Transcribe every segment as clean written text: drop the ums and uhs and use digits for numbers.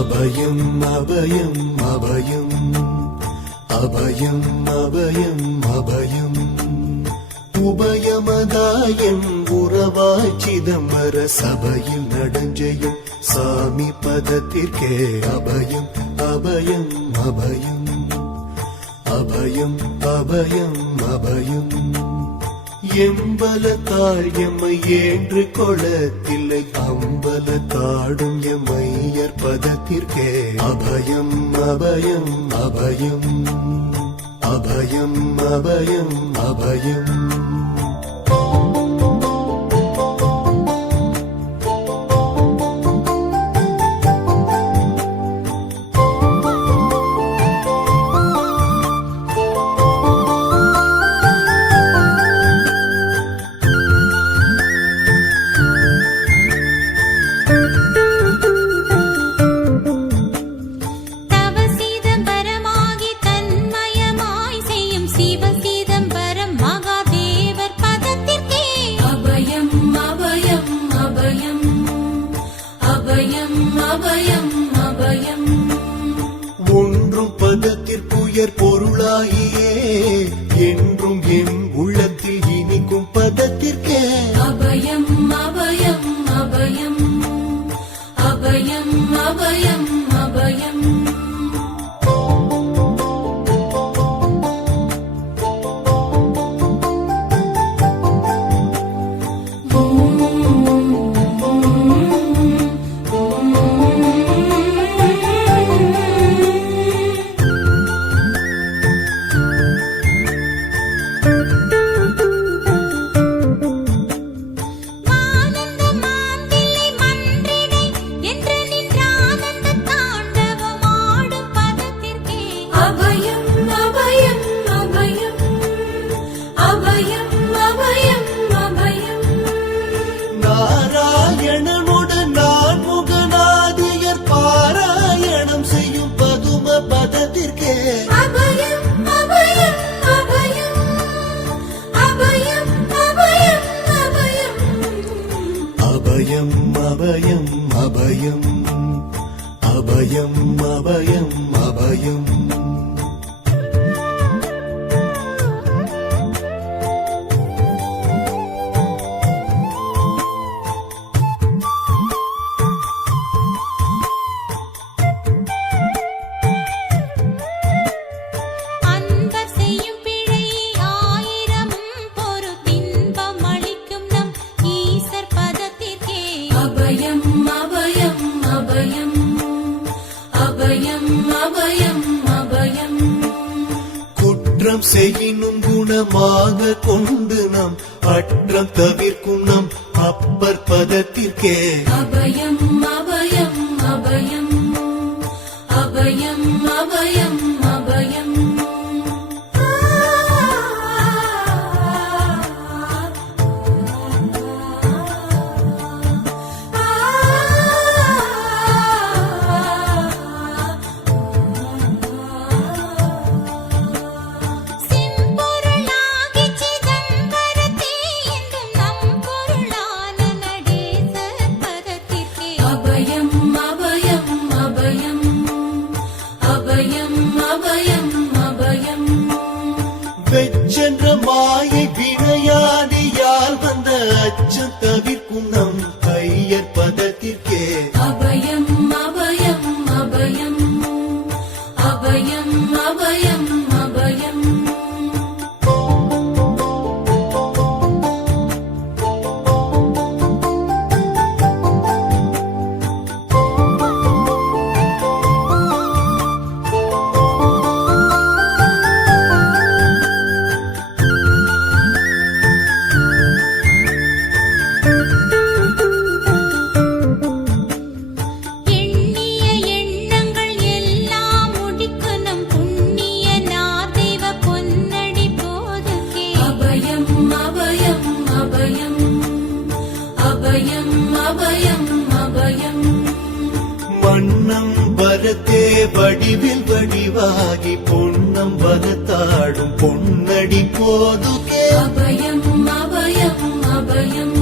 அபயம் அபயம் அபயம் அபயம் அபயம் அபயம் உபயமதாயம் உறவாய் சிதம்பர சபையில் நடஞ்செய்யும் சாமி பதத்திற்கே அபயம் அபயம் அபயம் அபயம் அபயம் அபயம் எம்பலத்தாள் எம்மை ஏன்று கொளத்தில்லை அம்பலத்தாடும் எம்மையர் பதத்திற்கே அபயம் அபயம் அபயம் அபயம் அபயம் அபயம் ஒன்றும் பதத்திற்குயர் பொருளாகியே என்றும் என் உள்ளத்தில் இனிக்கும் பதத்திற்கே அபயம் அபயம் அபயம் அபயம் அபயம் அபயம் நாராயணனுடன் நான் முகநாதியர் பாராயணம் செய்யும் பதும பதத்திற்கே அபயம் அபயம் அபயம் அபயம் அபயம் அபயம் அபயம் அபயம் அபயம் அபயம் அபயம் அபயம் குற்றம் செய்யினும் குணமாக கொண்டு நாம் அற்றம் தவிர்க்கும் நம் அப்பர் பதத்திற்கே அபயம் அபயம் அபயம் அபயம் அபயம் அபயம் வெச்சென்ற மாயை வினையாடியால் வந்த அச்சம் தவிர்க்கும் நம் ஐயர் பதத்திற்கே அபயம் அபயம் அபயம் அபயம் அபயம் அபயம் மன்னம் வரத்தே வடிவில் வடிவாகி பொன்னம் வரத்தாடும் பொன்னடி போதுகே அபயம் அபயம் அபயம்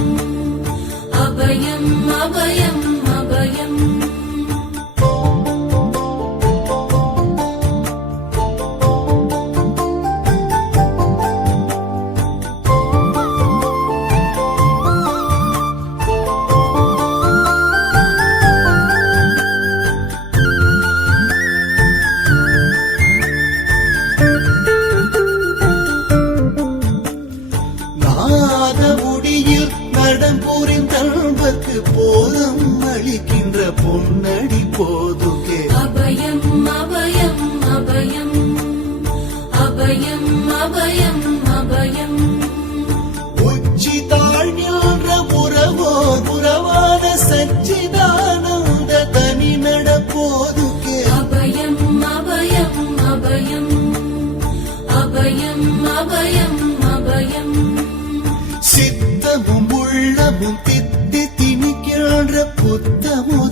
அபயம் அபயம் அபயம் நாத முடியில் நடம் புரிந்தல்வர்க்கு போதம் அளிக்கின்ற பொன்னடி போதுகே அபயம் அபயம் அபயம் அபயம் அபயம் அபயம் உச்சி தாழ்நின்ற உறவோர் உறவான சச்சிதானந்த தனி நடப்போதுகே அபயம் அபயம் அபயம் அபயம் அபயம் அபயம் சித்தமும் உள்ளமும் தித்தி திணிக்கின்ற புத்தமும்